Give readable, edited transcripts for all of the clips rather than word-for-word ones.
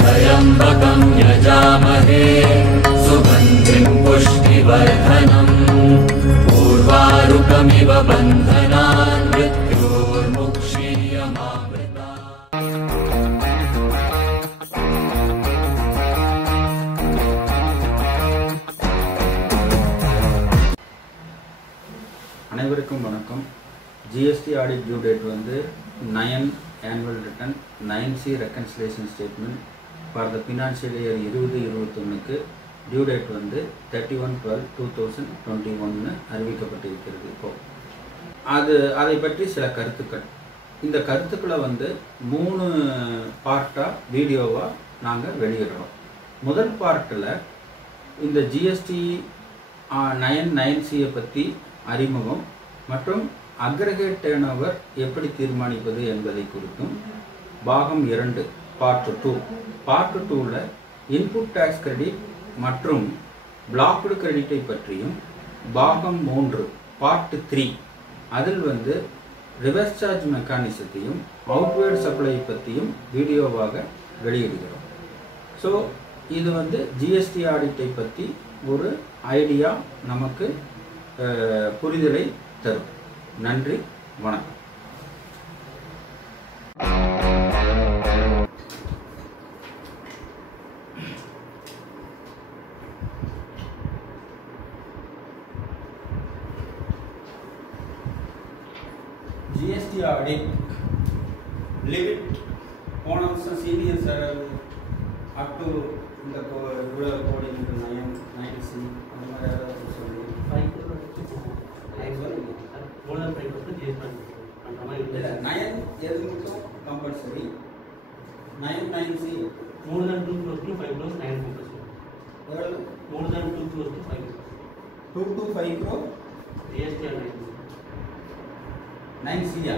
त्र्यम्बकं यजामहे सुगन्धिं पुष्टिवर्धनम् उर्वारुकमिव बन्धनान् मृत्योर्मुक्षीयमामृता। அனைவருக்கும் வணக்கம். GST ஆடிட் டியூ டேட் வந்து 9 annual return 9C reconciliation statement for the financial year 2021க்கு டியூ டேட் வந்து 31/12/2021 அறிவிக்கப்பட்டிருக்கிறது. இப்போ அதை பற்றி சில கருத்துக்கள். இந்த கருத்துக்களை வந்து 3 பார்ட்டாக வீடியோவாக நாங்கள் வெளியிடுறோம். முதல் பார்ட்டில் இந்த GST 9C பற்றி அறிமுகம் மற்றும் அக்ரிகேட் டர்ன்ஓவர் எப்படி தீர்மானிப்பது என்பதை குறித்தும், பாகம் 2 பார்ட் 2 பார்ட் 2ல இன்புட் டேக்ஸ் கிரெடிட் மற்றும் பிளாக்டு கிரெடிட்டை பற்றியும், பாகம் 3 பார்ட் 3 அதில் வந்து ரிவர்ஸ் சார்ஜ் மெக்கானிசத்தையும் அவுட்வேர்ட் சப்ளை பற்றியும் வீடியோவாக வெளியிடுகிறோம். ஸோ இது வந்து GST ஆடிட்டை பற்றி ஒரு ஐடியா நமக்கு புரிதலை தரும். நன்றி, வணக்கம். GST audit limit போன வருஷம் சீனியர் சார் அப் டு இந்த கோடிங் 9C அந்த மாதிரி ஏதாவது சொல்லி 9 எது மட்டும் compulsory 9C more than 2 crores to 5 crores 9 compulsory. More than 2 crores to 5 crores. 2 to 5 crore GST and 9C யா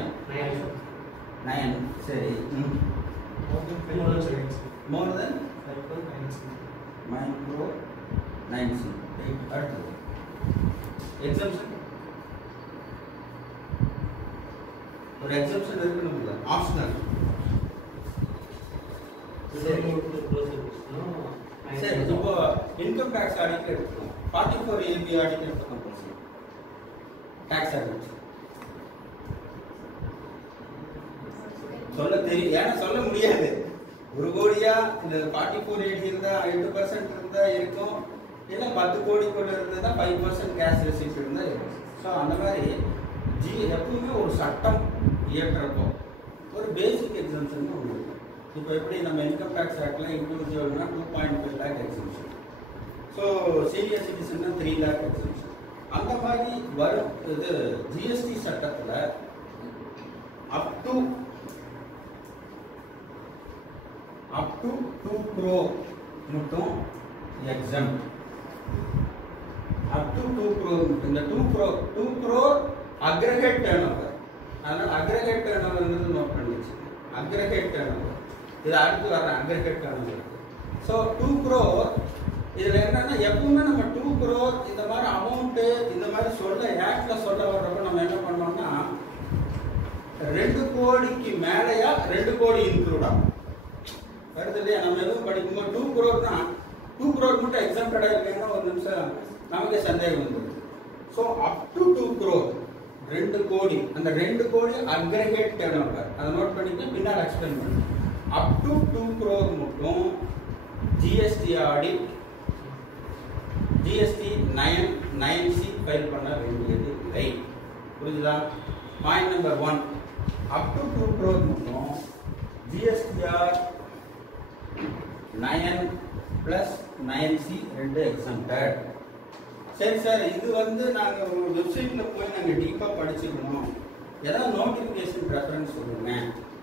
9 சரி. more than 5 crore 9C 9C அடுத்தது எக்ஸம்ஷன். ஒரு எக்ஸம்ஷன் இருக்கணும்ல, ஆப்ஷனல். சரி, இப்போ இன்கம் டாக்ஸ் ஆடிட் எடுத்துக்கோம். 44AB ஆடிட் எடுத்துக்கோம். Tax audit சொல்ல தெரியும், ஏன்னா சொல்ல முடியாது. 1 கோடியா இந்த 44AD இருந்தா 8% இருந்தா இருக்கும், இல்லை 10 கோடிக்குள்ள இருந்ததுன்னா 5% கேஷ் ரெசிப்ட் இருந்தா இருக்கும். ஸோ அந்த மாதிரி எப்பவுமே ஒரு சட்டம் இயற்றப்போ ஒரு பேசிக் எக்ஸம்ஷன் ஒன்று இருக்கும். இப்போ எப்படி நம்ம இன்கம் டேக்ஸ் ஆக்ட்ல இண்டிவிஜுவல்னா 2.5 lakh எக்ஸம்ஷன், ஸோ சீனியர் சிட்டிசன்னா 3 lakh எக்ஸம்ஷன். அந்த மாதிரி வரும் இது GST சட்டத்தில் அப் டு 2 crore மட்டும் எக்ஸம்ட். அப் டு 2 crore மட்டும். இந்த 2 crore அக்ரிகேட் டர்ன்ஓவர். அதனால அக்ரிகேட் டர்ன்ஓவர் நோட் பண்ணி வச்சுக்கோங்க. அக்ரிகேட் டர்ன்ஓவர் இது அடுத்து வர அக்ரிகேட் டர்ன்ஓவர். ஸோ 2 crore இதுல என்னன்னா எப்பவுமே நம்ம 2 crore இந்த மாதிரி அமௌண்ட் இந்த மாதிரி சொல்ல ஆக்ட்ல சொல்ல வர்றப்ப நம்ம என்ன பண்ணோம்னா 2 கோடிக்கு மேலையா 2 கோடி இன்க்ளூட் ஆகும் வருது இல்லையா. நம்ம எதுவும் படிக்கும்போது 2 crore 2 crore மட்டும் எக்ஸாம்பிளா இல்லைன்னா ஒரு நிமிஷம் நமக்கே சந்தேகம் வந்துடுது. ஸோ அப் டு 2 crore 2 கோடி, அந்த 2 கோடி அக்ரிகேட் டர்ன்ஓவர் அதை நோட் பண்ணிட்டு பின்னால் எக்ஸ்பிளைன் பண்ணுங்க. அப் டு 2 crore மட்டும் GST audit GST 9C file பண்ண வேண்டியது இல்லை. புரிஞ்சுதா? Point number 1, up to 2 crore மட்டும் GSTR 9 plus 9C 2 exempted. சரி சார், இது வந்து நாங்கள் வெப்சைட்ல போய் நாங்கள் டீப்பாக படிச்சுக்கணும், ஏதாவது நோட்டிஃபிகேஷன் ரெஃபரன்ஸ் சொல்லுங்க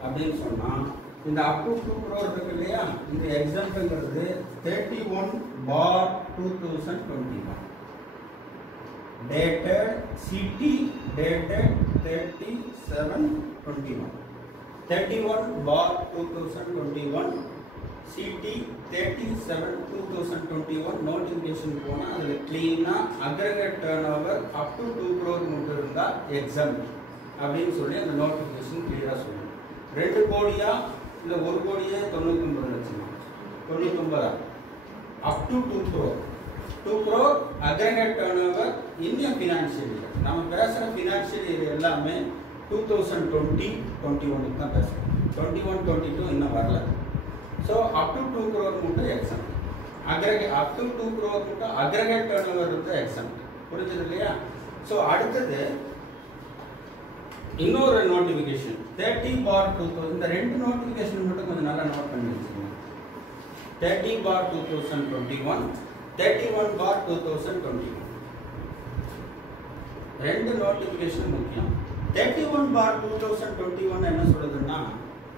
அப்படின்னு சொன்னால் இந்த அப் டு 2 crore இருக்கு இல்லையா, இந்த எக்ஸாம்பிள்ங்கிறது 31/2021 dated CT dated 37/21 31/2021 CT 37/2021 notification போனால் அதில் கிளீனாக aggregate turnover up to 2 crore மட்டும் இருந்தால் எக்ஸாம்ட் அப்படின்னு சொல்லி அந்த நோட்டிஃபிகேஷன் கிளியராக சொல்லணும். 2 கோடியா இல்லை 1 கோடியே 99 லட்சம் சொல்லுறேன். அப் to 2 crore. 2 crore aggregate turnover in a financial year. நம்ம பேசுற financial year எல்லாமே 2020-21 தான் பேசுறோம். 21-22 இன்னும் வரல. So up to 2 crore மட்டும் exam. aggregate up to 2 crore மட்டும் aggregate turnover இருந்து எக்ஸாம். புரியுது இல்லையா? So அடுத்தது இன்னொரு நோட்டிஃபிகேஷன் 30/2000. இந்த ரெண்டு நோட்டிஃபிகேஷன் மட்டும் கொஞ்சம் நல்லா நோட் பண்ணி வச்சுக்கோங்க. 30/2021, 31/2021. ரெண்டு நோட்டிஃபிகேஷன் முக்கியம். 31/2021 என்ன சொல்லுதுன்னா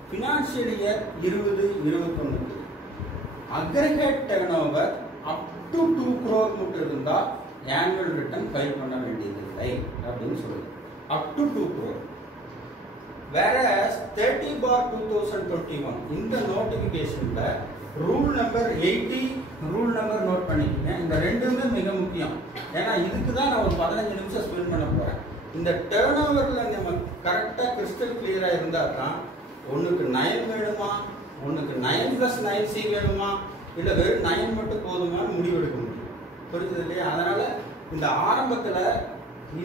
financial year 20-21 aggregate turnover up to 2 crore மட்டும் இருந்தா ஆனுவல் ரிட்டர்ன் ஃபைல் பண்ண வேண்டியதில்லை அப்படின்னு சொல்லுது. அப் டு 2 crore. Whereas 30/2021 இந்த நோட்டிஃபிகேஷன்ல rule number 80 rule number note பண்ணிக்கங்க. இந்த ரெண்டுமே மிக முக்கியம். ஏன்னா இதுக்கு தான் நான் ஒரு 15 நிமிஷம் ஸ்பெண்ட் பண்ண போறேன். இந்த டர்ன் ஓவர்ல நம்ம கரெக்டா கிறிஸ்டல் கிளியரா இருந்தா தான் ஒண்ணுக்கு 9 வேணுமா, ஒண்ணுக்கு 9+9C வேணுமா, இல்ல வெறும் 9 மட்டும் போதுமான்னு முடிவெடுக்க முடியும். புரியுது இல்லையா? அதனால இந்த ஆரம்பத்துல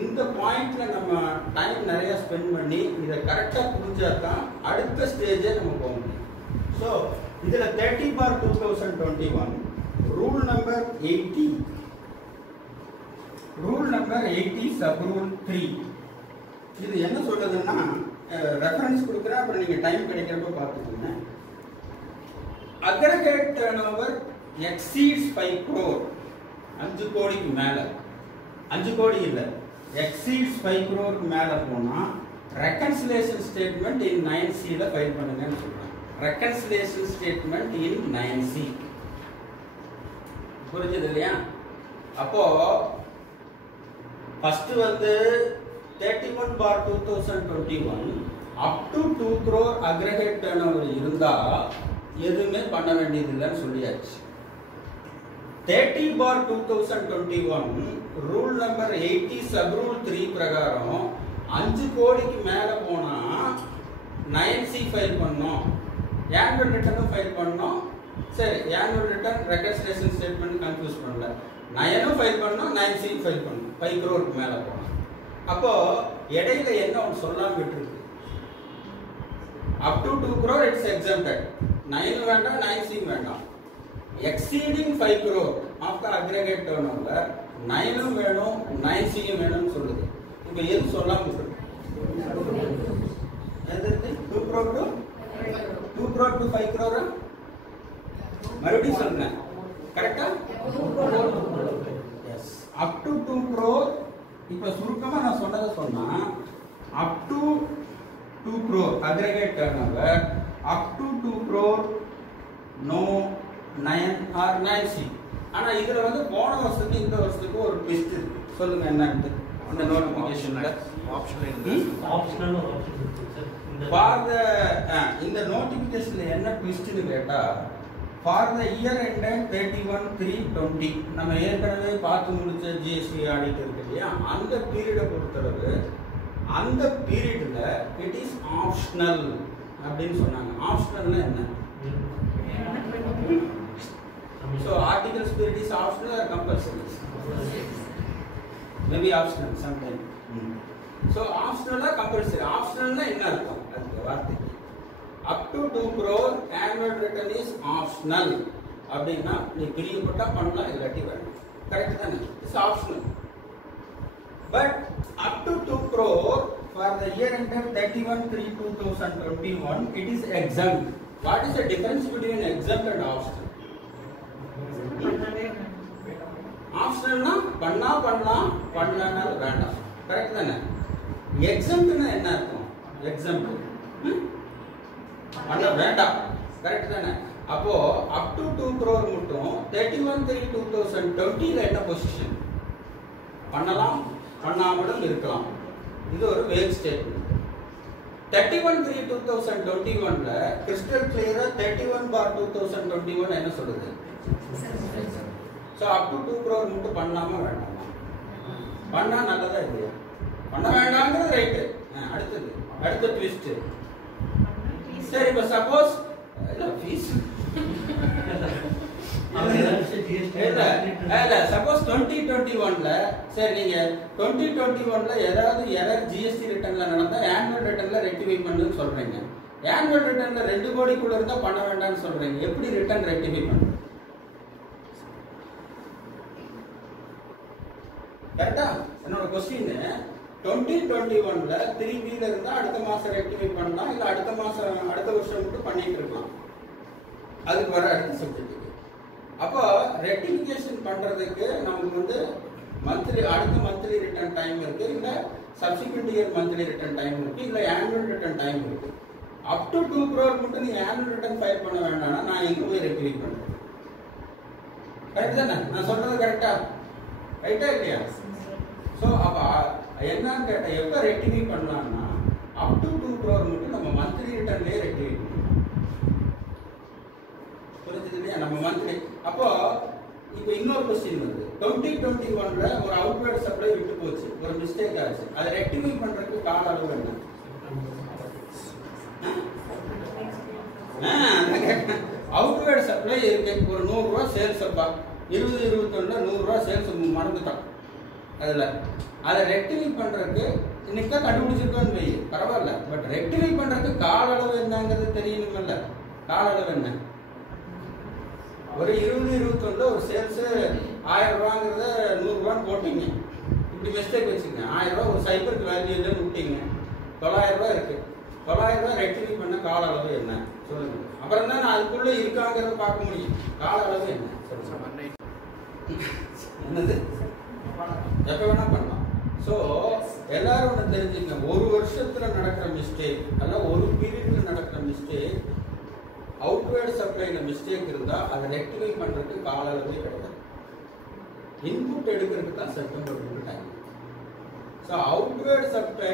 இந்த பாயிண்ட்ல நம்ம டைம் நிறைய ஸ்பெண்ட் பண்ணி இதை கரெக்டா புரிஞ்சா தான் அடுத்த ஸ்டேஜே நம்ம போக முடியும். ஸோ இதுல 30/2021 ரூல் நம்பர் 80 சப் ரூல் 3 இது என்ன சொல்றதுன்னா ரெஃபரன்ஸ் கொடுக்குறேன், அப்புறம் நீங்க டைம் கிடைக்கிறப்ப பார்த்துக்கோங்க. அக்ரிகேட் டர்ன்ஓவர் எக்ஸீட்ஸ் 5 crore 5 கோடிக்கு மேல 5 கோடி இல்ல எக்ஸீட்ஸ் 5 crore மேல போனா ரெகன்சிலியேஷன் ஸ்டேட்மெண்ட் இன் 9C ல ஃபைல் பண்ணுங்கன்னு சொல்றாங்க. ரெகன்சிலியேஷன் ஸ்டேட்மெண்ட் இன் 9C புரிஞ்சது இல்லையா? அப்போ ஃபர்ஸ்ட் வந்து 31/2021 அப் டு 2 crore அக்ரிகேட் டர்ன்ஓவர் இருந்தா எதுவுமே பண்ண வேண்டியது இல்லைன்னு சொல்லியாச்சு. 30/2021 ரூல் நம்பர் 80 சப் ரூல் 3 பிரகாரம் 5 கோடிக்கு மேல போனா 9C ஃபைல் பண்ணோம், ஆனுவல் ரிட்டர்னும் ஃபைல் பண்ணோம். சரி, annual return reconciliation statement confuse பண்ணல, 9 ஃபைல் பண்ணோம், 9C ஃபைல் பண்ணோம். 5 crore மேல போனோம். அப்போ இடையில என்ன ஒன்று சொல்லாம விட்டுருக்கு, up to 2 crore it's exempted. 9 வேண்டாம், 9C வேண்டாம். Exceeding 5 crore of the aggregate turnover 9 வேணும், 9C வேணும்னு சொல்லுது. இப்போ எது சொல்லாம விட்டுருக்கு? 2 crore to 5 crore. மறுபடியும் சொல்றேன், கரெக்டா? Yes, up to 2 crore. இப்ப சுருக்கமா நான் சொன்னதை சொன்னா up to 2 crore aggregate turnover up to 2 crore no 9 or 9C. ஆனா இதுல வந்து போன வருஷத்துக்கு இந்த வருஷத்துக்கு ஒரு ட்விஸ்ட் இருக்கு. சொல்லுங்க என்னன்னு அந்த நோட்டிஃபிகேஷன்ல ஆப்ஷனல் ஒரு ஆப்ஷன் இருக்கு சார். ஃபார் த இந்த நோட்டிஃபிகேஷன்ல என்ன ட்விஸ்ட்னு கேட்டா ஃபார் த இயர் எண்டட் 31/3/20 நம்ம ஏற்கனவே பார்த்து முடிச்ச ஜிஎஸ்டி ஆடிட் இருக்கு இல்லையா, அந்த பீரியடை பொறுத்தளவு அந்த பீரியட்ல இட் இஸ் ஆப்ஷனல் அப்படின்னு சொன்னாங்க. ஆப்ஷனல்னா என்ன? So articles period is optional or compulsory? Maybe optional sometime. So optional or compulsory? Optional na enna artham adukku vaarthai up to 2 crore annual return is optional அப்படினா நீ பிரியப்பட்டா பண்ணலாம், இல்லாட்டி வேண்டாம். கரெக்ட் தானே? It's optional. But up to 2 crore for the year ended 31/3/2021 it is exempt. What is the difference between exempt and optional? ஆப்ஷனல்னா பண்ணா பண்ணலாம், பண்ணலனால வேண்டாம். Correct தானே? எக்ஸம்ப்ட்னா என்ன அர்த்தம்? எக்ஸம்ப்ட் பண்ண வேண்டாம். கரெக்ட் தானே? அப்போ அப் டு 2 crore மட்டும் 31/3/2020 ல என்ன பொசிஷன்? பண்ணலாம், பண்ணாமலும் இருக்கலாம். இது ஒரு வேக் ஸ்டேட்மெண்ட். 31/3/2021 ல கிறிஸ்டல் கிளியரா 31/2021 என்ன சொல்லுது? சோ அப் டு 2 crore மட்டும் பண்ணலாமா வேண்டாமா? பண்ணா நல்லதா இல்லையா? பண்ண வேண்டாம்ங்கிறது ரைட். அடுத்த ட்விஸ்ட். சரி, இப்ப சப்போஸ் இல்ல ஃபீஸ் சப்போஸ் 2021ல சரி நீங்க 2021ல ஏதாவது எரர் ஜிஎஸ்டி ரிட்டர்ன்ல நடந்தா ஆனுவல் ரிட்டர்ன்ல ரெக்டிஃபை பண்ணுன்னு சொல்றீங்க. ஆனுவல் ரிட்டர்ன்ல 2 கோடிக்குள்ள இருந்தா பண்ண வேண்டாம்னு சொல்றீங்க. எப்படி ரிட்டர்ன் ரெக்டிஃபை பண்ணுங்க? கரெக்டா? என்னோட क्वेश्चन 2021ல 3Bல இருந்தா அடுத்த மாசம் ரெக்டிஃபை பண்ணலாம், இல்ல அடுத்த வருஷம் மட்டும் பண்ணிட்டு இருக்கலாம். அதுக்கு வர அடுத்த சப்ஜெக்ட். அப்போ ரெக்டிஃபிகேஷன் பண்றதுக்கு நமக்கு அடுத்த மந்த்லி ரிட்டர்ன் டைம் இருக்கு, இல்ல subsequent year monthly return time இருக்கு, இல்ல ஆனுவல் ரிட்டர்ன் டைம் இருக்கு. அப் டு 2 crore மட்டும் நீ ஆனுவல் ரிட்டர்ன் ஃபைல் பண்ண வேண்டாம்னா நான் எங்க போய் ரெக்டிஃபை பண்றேன்? கரெக்ட் தானே? நான் சொல்றது கரெக்டா? ரைட்டா இல்லையா? சோ அப்ப என்னன்னு கேட்டா எப்ப ரெக்டிஃபை பண்ணலாம்னா அப் டு 2 crore மட்டும் நம்ம மந்த்லி ரிட்டர்ன்லயே ரெக்டிஃபை பண்ணலாம். புரியுது இல்லையா? நம்ம மந்த்லி. அப்போ இப்போ இன்னொரு क्वेश्चन வருது. 2021ல ஒரு அவுட்வேர்ட் சப்ளை விட்டு போச்சு, ஒரு மிஸ்டேக் ஆச்சு. அதை ரெக்டிஃபை பண்றதுக்கு கால அளவு என்ன? அவுட்வேர்ட் சப்ளை இருக்கு, ஒரு 100 ரூபாய் சேல்ஸ் அப்பா 2021ல 100 ரூபாய் சேல்ஸ் மறந்துட்டான். அதுல அதை ரெக்டிஃபை பண்றதுக்கு இன்னைக்கு தான் கண்டுபிடிச்சிருக்கோன்னு வை, பரவாயில்ல. பட் ரெக்டிஃபை பண்றதுக்கு கால அளவு என்னங்கிறது தெரியணுமில்ல. கால அளவு என்ன? ஒரு 2021ல ஒரு சேல்ஸ் 1000 ரூபாங்கிறத 100 ரூபான்னு போட்டீங்க, இப்படி மிஸ்டேக் வச்சுங்க. 1000 ரூபாய் ஒரு சைபருக்கு வேல்யூ இல்லைன்னு விட்டீங்க, 900 ரூபாய் இருக்கு. 900 ரூபாய் ரெக்டிஃபை பண்ண கால அளவு என்ன சொல்லுங்க. அப்புறம் தான் நான் அதுக்குள்ள இருக்காங்கிறத பார்க்க முடியும். கால அளவு என்ன என்னது? எப்ப வேணா பண்ணலாம். ஸோ எல்லாரும் ஒன்று தெரிஞ்சுங்க, ஒரு வருஷத்துல நடக்கிற மிஸ்டேக் அல்ல ஒரு பீரியட்ல நடக்கிற மிஸ்டேக், அவுட்வேர்ட் சப்ளைல மிஸ்டேக் இருந்தா அதை ரெக்டிஃபை பண்றதுக்கு கால அளவே கிடையாது. இன்புட் எடுக்கிறதுக்கு தான் September time. So outward supply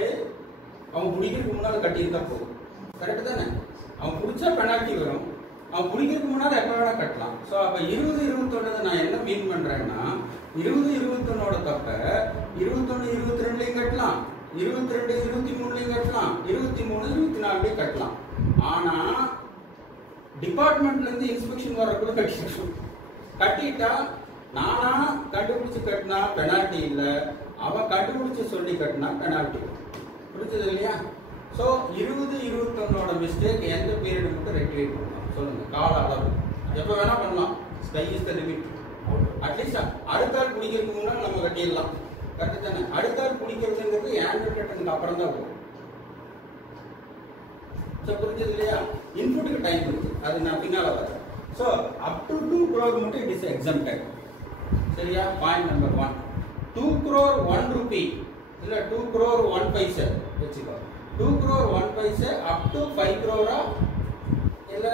அவன் பிடிக்கிறதுக்கு முன்னால் கட்டியிருந்தா போதும். கரெக்ட் தானே? அவன் பிடிச்சா பெனால்ட்டி வரும், அவன் பிடிக்கிறதுக்கு முன்னால் எப்போ வேணா கட்டலாம். ஸோ அப்போ 2021 நான் என்ன மீன் பண்றேன்னா 2021 தப்ப 21 22லையும் கட்டலாம், 22 23லையும் கட்டலாம், 23 24லையும் கட்டலாம். ஆனா டிபார்ட்மெண்ட்ல இருந்து இன்ஸ்பெக்ஷன் வரக்குள்ள கட்டிட்டா நானா கண்டுபிடிச்சு கட்டினா பெனால்ட்டி இல்ல, அவன் கண்டுபிடிச்சு சொல்லி கட்டினா பெனால்ட்டி. புரிஞ்சது இல்லையா? சோ 2021 மிஸ்டேக் எந்த பீரியட் மட்டும் ரெக்டிஃபை பண்ணலாம் சொல்லுங்க. கால அளவு எப்ப வேணா பண்ணலாம். Sky is the limit. At least அடுத்த ஆள் பிடிக்கிறதுக்கு முன்னாடி நம்ம கட்டிடலாம். கரெக்ட் தானே? அடுத்த ஆள் பிடிக்கிறதுங்கிறது ஆனுவல் ரிட்டர்னுக்கு அப்புறம் தான் வரும். சோ புரிஞ்சது இல்லையா? இன்புட்டுக்கு டைம் இருக்கு, அது நான் பின்னால வரேன். சோ அப் டு 2 crore மட்டும் இட் இஸ் எக்ஸம்ப்டட். சரியா? Point number 1. 2 crore 1 rupee இல்ல 2 crore 1 paisa வெச்சுக்கோ. 2 crore 1 paisa up to 5 crore இல்ல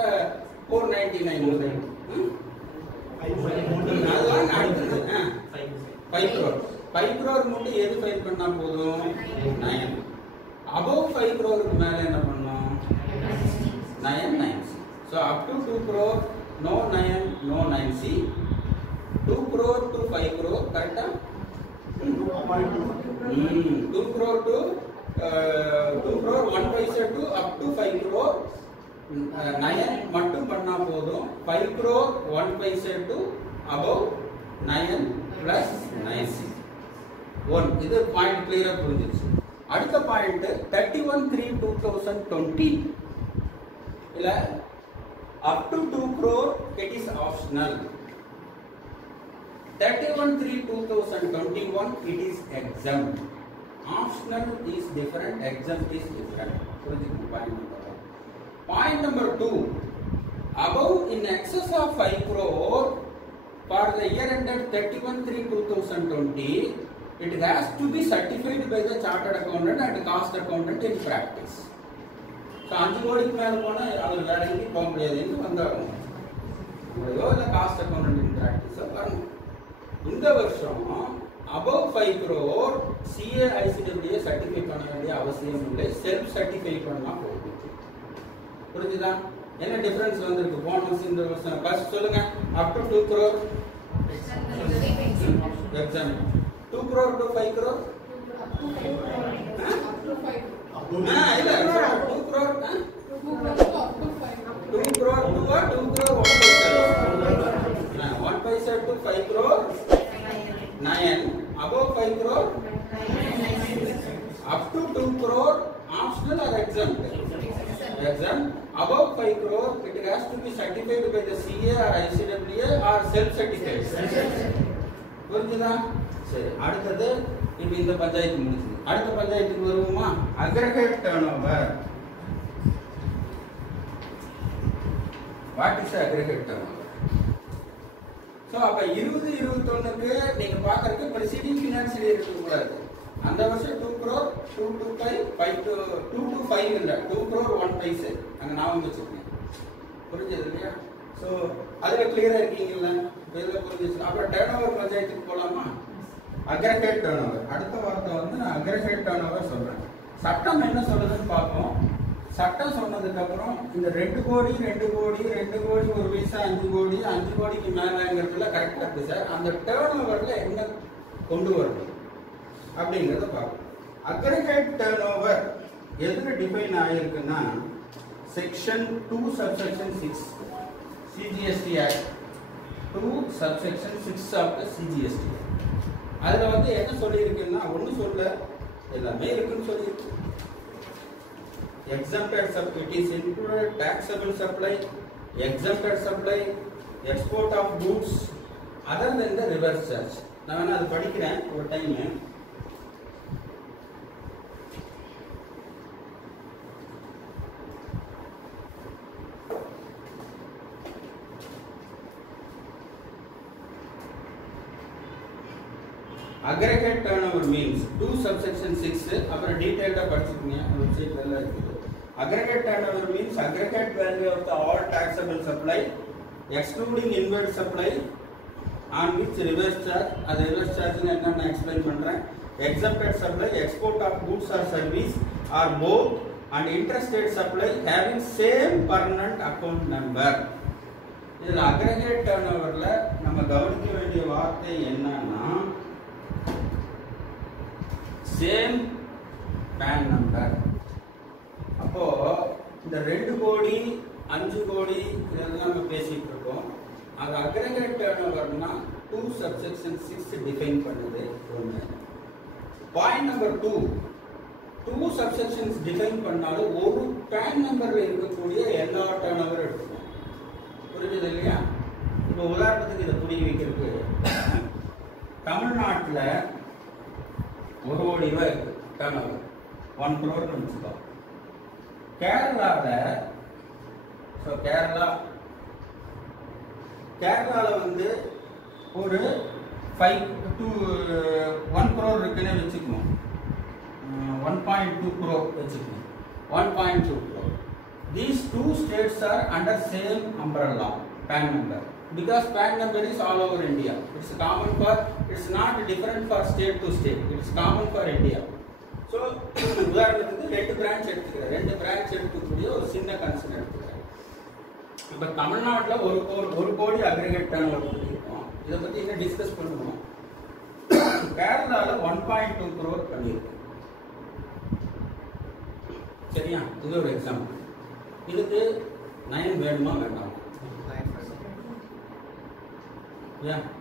499 அதுதான் அடுத்தது. 5 crore 5 crore மட்டும் எது ஃபைல் பண்ணா போதும்? 9. above 5 crore மேல என்ன பண்ணனும்? 9C. So up to 2 crore no 9 no 9C. 2 crore to 5 crore correct? 2 crore to 2 crore 1 paisa to up to 5 crore 9 மட்டும் பண்ணா போதும். 5 crore 1 paisa to above 9 plus 9C. 1 இது பாயிண்ட் கிளியரா புரிஞ்சிருச்சு. அடுத்த பாயிண்ட் 31/3/2020 இல்ல up to 2 crore it is optional. 31/3/2021 it is exempt. Optional is different, exempt is different. Point number 2. Above in excess of 5 crore for the year ended 31/3/2020 it has to be certified by the chartered accountant and cost accountant in practice. So 5 கோடிக்கு மேல போனா அவர் வேற எங்கேயும் போக முடியாதுன்னு வந்தாங்க. உங்களோ இல்ல cost accountant இன் practice பாருங்க. இந்த வருஷம் above 5 crore CAICWA சர்டிஃபை பண்ண வேண்டிய அவசியம் இல்லை, செல்ஃப் சர்டிஃபை பண்ணா போதும். புரிஞ்சுதா? என்ன டிஃபரன்ஸ் வந்திருக்கு போனஸ் இந்த வருஷம்? ஃபர்ஸ்ட் சொல்லுங்க. அப் to 2 crore exam 2 crore to 5 crore இல்ல 2 crore 2 crore to what 2 crore 1 optional or exempt? Exempt. Above 5 crore, it has to be certified by the CA or ICWA or self-certified. புரிஞ்சுதா? சரி, அடுத்தது இப்போ இந்த பஞ்சாயத்து முடிஞ்சது. அடுத்த பஞ்சாயத்துக்கு வருவோமா? aggregate turnover. What is aggregate turnover? So அப்ப 20-21க்கு நீங்க பாக்குறதுக்கு preceding financial year இருக்க கூடாது. அந்த வருஷம் 2 crore 2 to 5 2 to 5 இல்ல 2 crore 1 paise அங்க நான் வச்சிருக்கேன். புரிஞ்சது இல்லையா? சோ அதுல கிளியரா இருக்கீங்கல்ல? இதுல புரிஞ்சுச்சு. அப்ப டர்ன்ஓவர் பஞ்சாயத்துக்கு போலாமா? Aggregate turnover. அடுத்த வார்த்தை வந்து நான் அக்ரிகேட் டர்ன்ஓவர் சொல்றேன். சட்டம் என்ன சொல்லுதுன்னு பார்ப்போம். சட்டம் சொன்னதுக்கு அப்புறம் இந்த 2 கோடி 2 கோடி 2 கோடி ஒரு பைசா 5 கோடி 5 கோடிக்கு மேலங்கிறதுல கரெக்டா இருக்கு சார். அந்த டர்ன்ஓவர்ல என்ன கொண்டு வரணும் அப்படிங்கறத பார்ப்போம். அக்ரிகேட் டர்ன்ஓவர் எதுல டிஃபைன் ஆயிருக்குன்னா section 2 subsection 6 CGST act 2 subsection 6 of the CGST. அதுல வந்து என்ன சொல்லி இருக்குன்னா ஒண்ணு சொல்ல எல்லாமே இருக்குன்னு சொல்லி இருக்கு. exempted supply, it is included taxable supply, exempted supply, export of goods other than the reverse charge. நான் அது படிக்கிறேன் ஒரு time. aggregate turnover means 2 subsection 6 அப்புறம் டீடைலா படிச்சுக்கங்க வெப்சைட்ல எல்லாம் இருக்குது. Aggregate turnover means aggregate value of the all taxable supply excluding inward supply on which reverse charge. அது reverse charge என்ன நான் எக்ஸ்பிளைன் பண்றேன். exempted supply, export of goods or service or both and interstate supply having same permanent account number. இதுல aggregate turnoverல நம்ம கவனிக்க வேண்டிய வார்த்தை என்னன்னா சேம் PAN நம்பர். அப்போ இந்த 2 கோடி 5 கோடி இதெல்லாம் நம்ம பேசிட்டு இருக்கோம். அது அக்ரிகேட் டர்ன்ஓவர்னா 2 சப்செக்ஷன் 6 டிஃபைன் பண்ணுது. ஒண்ணு. பாயிண்ட் நம்பர் 2 சப்செக்ஷன்ஸ் டிஃபைன் பண்ணாலும் ஒரு PAN நம்பர்ல இருக்கக்கூடிய எல்லா டர்ன்ஓவர் எடுத்துக்கணும். புரியுது இல்லையா? இப்போ உதாரணத்துக்கு இதை புரிய வைக்கிறதுக்கு தமிழ்நாட்டில் 1 கோடி ரூபாய் இருக்கு டர்ன்ஓவர் 1 crore வச்சுக்கோ. கேரளாவில் வந்து ஒரு 1 crore இருக்குன்னு வச்சுக்கணும். 1.2 crore வச்சுக்கணும். 1.2 crore. These 2 states are under same umbrella PAN number because PAN number is all over India. It's common for, it's not different for state to state. It's common for India. So உதாரணத்துக்கு 2 branch எடுத்துக்கிறேன். 2 branch எடுக்கக்கூடிய ஒரு சின்ன concern எடுத்துக்கிறேன். இப்போ தமிழ்நாட்டில் ஒரு கோடி அக்ரிகேட் டர்ன்ஓவர் பண்ணியிருக்கோம். இதை பற்றி இன்னும் டிஸ்கஸ் பண்ணுவோம். கேரளாவில் 1.2 crore பண்ணியிருக்கோம். சரியா? இது ஒரு எக்ஸாம்பிள். இதுக்கு 9 வேணுமா வேண்டாமா?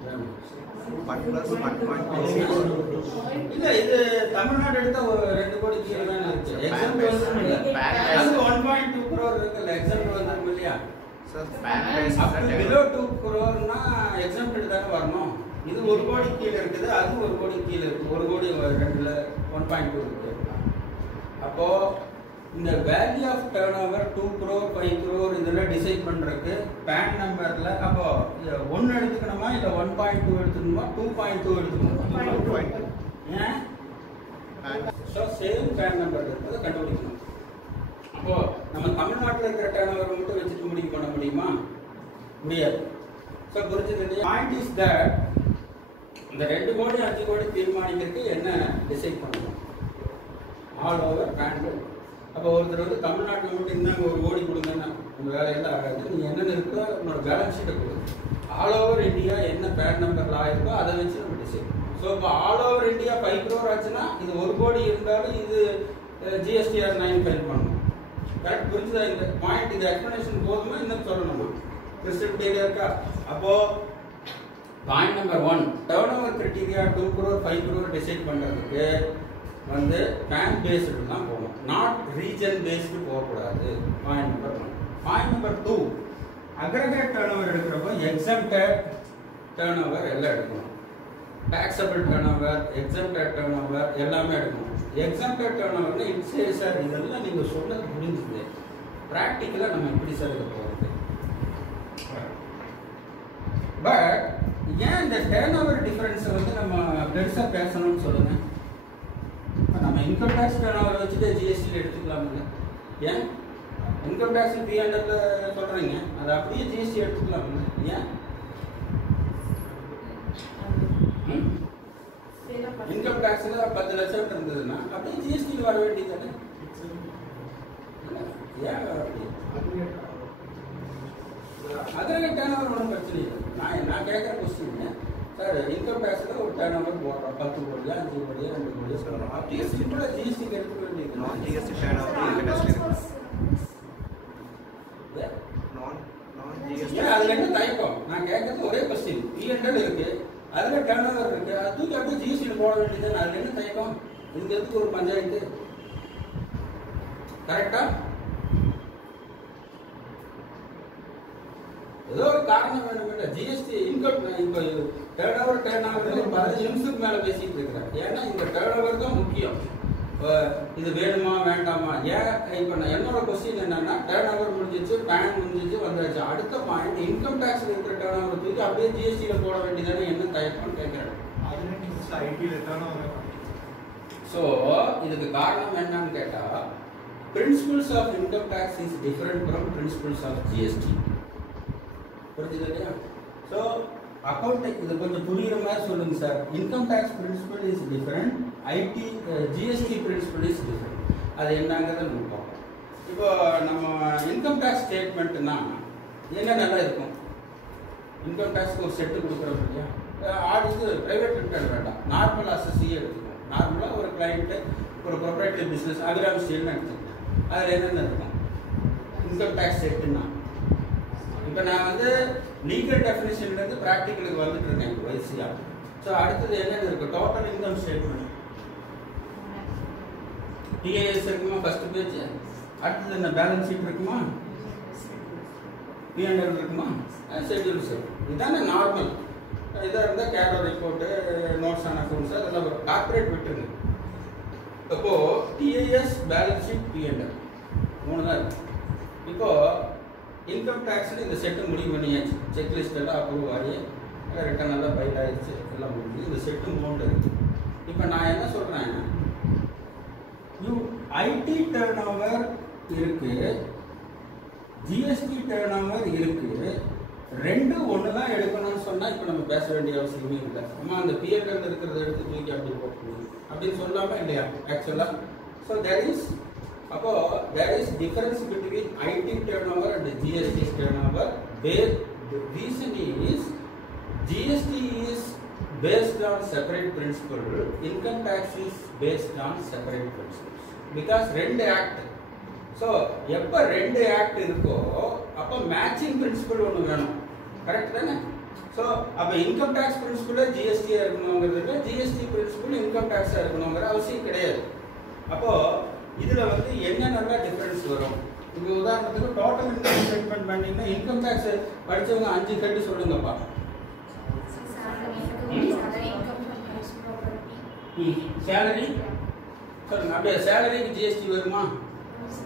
வேணும். இல்ல இது தமிழ்நாடு எடுத்தா ஒரு 2 கோடி கீழே தான் இருக்கு. எக்ஸாம்பிள் வந்து அது 1.2 crore இருக்குல்ல, எக்ஸாம்பிள் வந்து இல்லையா சார்? below 2 crore-னா எக்ஸாம்பிள் தானே வரணும். இது 1 கோடி கீழே இருக்குது, அது 1 கோடி கீழே இருக்கு. 1 கோடி 2ல 1.2 இருக்கு. அப்போ இந்த value of turnover 2 crore 5 crore இதெல்லாம் டிசைட் பண்றதுக்கு PAN நம்பர்ல அப்போ 1 எடுத்துக்கணுமா இல்ல 1.2 எடுத்துக்கணுமா 2.2 எடுத்துக்கணுமா? ஏன்? சோ சேம் PAN நம்பர் இருக்கிறத கண்டுபிடிக்கணும். அப்போ நம்ம தமிழ்நாட்டில் இருக்கிற டர்ன்ஓவர் மட்டும் வச்சுட்டு முடிவு பண்ண முடியுமா? முடியாது. சோ புரிஞ்சது. பாயிண்ட் இஸ் தட் இந்த 2 கோடி 5 கோடி தீர்மானிக்கிறதுக்கு என்ன டிசைட் பண்ணணும்? All over PAN. அப்போ ஒருத்தர் வந்து தமிழ்நாட்டில் மட்டும் இருந்தாங்க 1 கோடி கொடுங்கன்னா உங்கள் வேலையெல்லாம் ஆகாது. நீ என்னென்ன இருக்கோ உன்னோட பேலன்ஸ் ஷீட்டை கொடு. ஆல் ஓவர் இந்தியா என்ன PAN நம்பர்ல ஆயிருக்கோ அதை வச்சு நம்ம டிசைட். ஸோ இப்போ ஆல் ஓவர் இந்தியா 5 crore ஆச்சுன்னா இது 1 கோடி இருந்தாலும் இது GSTR 9 ஃபைல் பண்ணணும். கரெக்ட்? புரிஞ்சுதா? இந்த பாயிண்ட் இந்த எக்ஸ்பிளனேஷன் போதுமா இன்னும் சொல்லணுமா? கிறிஸ்டல் கிளியரா இருக்கா? அப்போ point number 1 turnover criteria 2 crore 5 crore decide பண்றதுக்கு வந்து பேன் பேஸ்டு தான் போகணும், நாட் ரீஜன் பேஸ்டு போகக்கூடாது. Point number 1. Point number 2, aggregate turn over எடுக்கிறப்போ எக்ஸம்டட் டர்ன் ஓவர் எல்லாம் எடுக்கணும். Taxable turn over, exempted turn over எல்லாமே எடுக்கணும். எக்ஸம்டட் டர்ன் ஓவர்ல இட்ஸே சார் இதெல்லாம் நீங்கள் சொன்னது புரிஞ்சுது, ப்ராக்டிக்கலாக நம்ம எப்படி சார் இதை போகிறது? பட் ஏன் இந்த டர்ன் ஓவர் டிஃபரன்ஸை வந்து நம்ம பெருசாக பேசணும்னு சொல்லுங்க. நம்ம இன்கம் டேக்ஸ் டர்ன் ஓவர் வச்சுட்டு ஜிஎஸ்டியில் எடுத்துக்கலாம் இல்லை? ஏன் இன்கம் டேக்ஸ் 300 சொல்கிறீங்க, அதை அப்படியே ஜிஎஸ்டி எடுத்துக்கலாம் இல்லை? ஏன் இன்கம் டேக்ஸ்ல 10 லட்சம் இருந்ததுன்னா அப்படியே ஜிஎஸ்டியில் வர வேண்டியது தானே? ஏன் அக்ரிகேட் டர்ன் ஓவர் ஒன்றும் பிரச்சனை இல்லை. நான் கேட்குற கொஸ்டின் சார், இன்கம் டேக்ஸ்ல ஒரு டர்ன் ஓவர் போடுறோம் 10 கோடியா 5 கோடியா 2 கோடியா சொல்லலாம், அப்படியே சிம்பிளாக ஜிஎஸ்டிக்கு எடுத்துக்க வேண்டியது. நான் ஜிஎஸ்டி டர்ன் ஓவர் இன்கம் டேக்ஸ்ல இருக்கு. ஏன் அதுல என்ன தயக்கம்? நான் கேட்கறது ஒரே கொஸ்டின். P&L இருக்கு, அதுல டர்ன் ஓவர் இருக்கு, அது தூக்கி அப்படியே ஜிஎஸ்டியில் போட வேண்டியது. அதுல என்ன தயக்கம்? இதுக்கு எதுக்கு ஒரு பஞ்சாயத்து? கரெக்டா? ஏதோ ஒரு காரணம் வேணும். ஜிஎஸ்டி இன்கம் இப்போ டர்ன் ஓவர் 15 நிமிஷத்துக்கு மேல பேசிட்டு இருக்கிறேன். ஏன்னா இந்த டர்ன் ஓவர் தான் முக்கியம். இது வேணுமா வேண்டாமா? ஏன் இப்போ நான் என்னோட கொஸ்டின் என்னன்னா, டர்ன் ஓவர் முடிஞ்சிச்சு, பேன் முடிஞ்சிச்சு, வந்தாச்சு. அடுத்த பாயிண்ட் இன்கம் டேக்ஸ்ல இருக்கிற டர்ன் ஓவர் தூக்கி அப்படியே ஜிஎஸ்டியில போட வேண்டியதானே, என்ன தயக்கம்னு கேட்கிறேன். ஸோ இதுக்கு காரணம் என்னன்னு கேட்டா, principles of income tax is different from principles of GST. புரிஞ்சுது இல்லையா? ஸோ அக்கௌண்டிங் இது கொஞ்சம் புரியுற மாதிரி சொல்லுங்க sir. Income tax principle is different, IT GST principle is different. அது என்னங்கிறத நம்ம பார்ப்போம். இப்போ நம்ம இன்கம் டேக்ஸ் ஸ்டேட்மெண்ட்னா என்னென்னலாம் இருக்கும்? இன்கம் டேக்ஸ்க்கு ஒரு செட்டு கொடுக்குறோம் இல்லையா? இது பிரைவேட் லிமிடெட் வேண்டாம், நார்மல் அசஸியே எடுத்துக்கணும். நார்மலாக ஒரு கிளைண்ட்டு ஒரு ப்ரொப்ரைட்டரி பிஸ்னஸ் அபிராம் ஸ்டீல்னு எடுத்துக்கணும். அதில் என்னென்ன இருக்கும் இன்கம் டேக்ஸ் செட்டுன்னா? இப்போ நான் வந்து லீகல் டெஃபினிஷன்லேருந்து ப்ராக்டிக்கலுக்கு வந்துட்டு இருக்கேன் இப்போ வயசியாக. ஸோ அடுத்தது என்னென்ன இருக்குது? டோட்டல் இன்கம் ஸ்டேட்மெண்ட், டிஏஎஸ் இருக்குமா ஃபர்ஸ்ட் பேஜ். அடுத்தது என்ன? பேலன்ஸ் ஷீட் இருக்குமா? P&L இருக்குமா? ஷெட்யூல்ஸ். இதுதானே நார்மல். இதாக இருந்தால் கேரோ ரிப்போர்ட்டு, நோட்ஸ் ஆன் அக்கௌண்ட்ஸ், அதெல்லாம் வரும். கார்பரேட் விட்டுருங்க. இப்போ டிஏஎஸ், பேலன்ஸ் ஷீட், P&L 3 தான் இருக்கு. இப்போ இன்கம் டேக்ஸில் இந்த செட்டு முடிவு பண்ணியாச்சு. செக்லிஸ்ட் எல்லாம் அப்ரூவ் ஆகி ரிட்டர்ன் எல்லாம் ஃபைல் ஆயிடுச்சு, எல்லாம் முடிஞ்சு இந்த செட்டு மோண்டு இருக்கு. இப்போ நான் என்ன சொல்கிறேன், ஐடி டர்ன் ஓவர் இருக்கு, ஜிஎஸ்டி டர்ன் ஓவர் இருக்கு, ரெண்டு ஒன்று தான் எடுக்கணும்னு சொன்னால் இப்போ நம்ம பேச வேண்டிய அவசியமே இல்லை. அம்மா அந்த P&L இருக்கிறத எடுத்து தூக்கி அப்படி போட்டு அப்படின்னு சொல்லாமா இல்லையா ஆக்சுவலாக? ஸோ தேர் இஸ் அப்போ there is difference between IT turnover and GST turnover. Where the reason is GST is based on separate principle, income tax is based on separate principles because ரெண்டு ஆக்ட். ஸோ எப்போ ரெண்டு act இருக்கோ அப்போ matching principal ஒன்று வேணும். Correct தானே? So அப்போ income tax principal ஜிஎஸ்டியாக இருக்கணுங்கிறது, ஜிஎஸ்டி பிரின்சிபல் இன்கம் டேக்ஸாக இருக்கணுங்கிற அவசியம் கிடையாது. அப்போ இதுல வந்து என்னென்னலாம் டிஃபரன்ஸ் வரும்? இப்போ உதாரணத்துக்கு டோட்டல் இன்கம் ஸ்டேட்மெண்ட் பண்ணீங்கன்னா இன்கம் டேக்ஸ் படிச்சவங்க 5 கட்டு சொல்லுங்கப்பா. சேலரி சொல்லுங்க. அப்படியே சேலரிக்கு ஜிஎஸ்டி வருமா?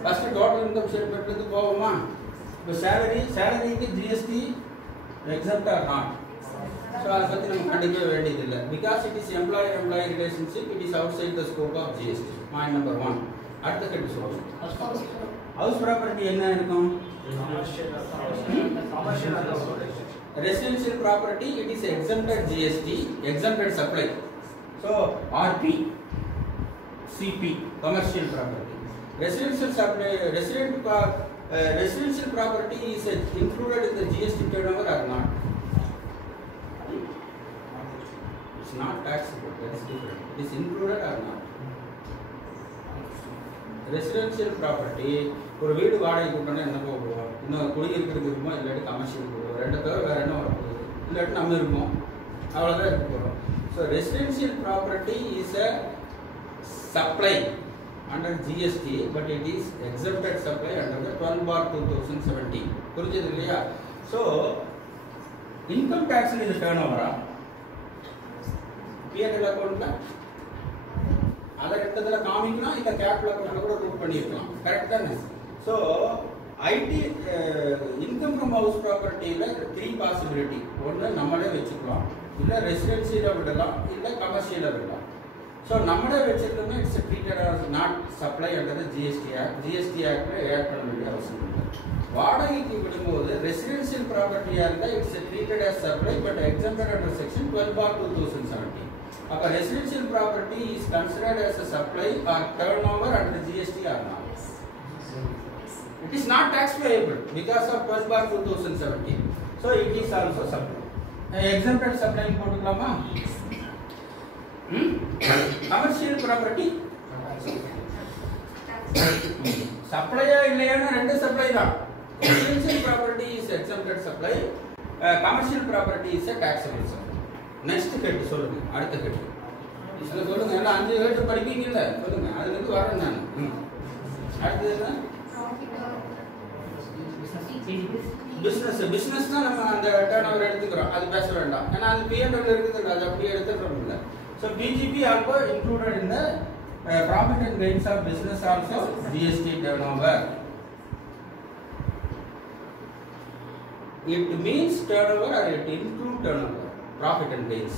ஃபர்ஸ்ட் டோட்டல் இன்கம் ஸ்டேட்மெண்ட்லேருந்து போவோமா? இப்போ சேலரிக்கு GST exempt or not. So அதை பற்றி நம்ம கண்டிப்பாக வேண்டியதில்லை. Because it is employee relationship, it is outside the scope of GST. Point number 1. அடுத்த கட்டு சொல்லுவோம். ஹவுஸ் ப்ராப்பர்ட்டி என்ன இருக்கும்? Residential property it is exempted GST, exempted supply. So RP, CP, commercial property. Residential supply, residential property is included in the GST turnover or not? It's not taxable. That is different. It is included or not? Residential property ஒரு வீடு வாடகை கூட்டம்னா என்ன போடுவோம்? இன்னும் குடியிருக்கிறதுக்கு இருக்குமோ இல்லாட்டி commercial போடுவோம். ரெண்டு தவிர வேறு என்ன வரப்போகுது? இல்லாட்டி நம்ம இருப்போம், அவ்வளோதான் இருக்க போகிறோம். So residential property is a supply under GST, but it is exempted supply under the 12/2017. புரிஞ்சது இல்லையா? So income tax is turnover. P&L account அதை எடுத்ததுல காமிக்கணும், இந்த கேபிட்டல் அக்கவுண்ட்ல கூட ரூட் பண்ணிருக்கலாம். கரெக்ட் தானே? So IT income from house ப்ராப்பர்ட்டியில 3 பாசிபிலிட்டி. ஒன்னு நம்மளே வெச்சுக்கலாம், இல்ல ரெசிடென்சியலா விடலாம், இல்ல கமர்ஷியலா விடலாம். சோ நம்மளே வெச்சிருந்தோம்னா it's treated as not supply under the GST act. GST ஆக்ட்ல ஆட் பண்ண வேண்டிய அவசியம் இல்லை. வாடகைக்கு விடும்போது ரெசிடென்சியல் ப்ராப்பர்ட்டியா இருந்தா it's treated as supply but exempted under section 12/2017. அப்ப residential property is considered as a supply or turnover under GST or not? It is not tax payable because of 12/2017. So it is also supply. Exempted supply போட்டுக்கலாமா? Commercial property சப்ளையா இல்லையானா ரெண்டு supply தான். Residential property is exempted supply, commercial property is a taxable supply. Next கேட்டு சொல்லுங்க, அடுத்த கேட்டு சொல்லுங்க. எல்லாம் 5 கேட்டு படிப்பீங்கல்ல, சொல்லுங்க. அதுல இருந்து வரேன் நான். அடுத்தது என்ன? பிசினஸ் தான் நம்ம அந்த டர்ன் ஓவர் எடுத்துக்கிறோம், அது பேச வேண்டாம். ஏன்னா அது P&L இருக்குது, அது அப்படியே எடுத்துக்கிறோம் இல்லை. So BGP also included in the profit and gains of business also GST turnover. It means turnover or it include turnover? Profit and gains.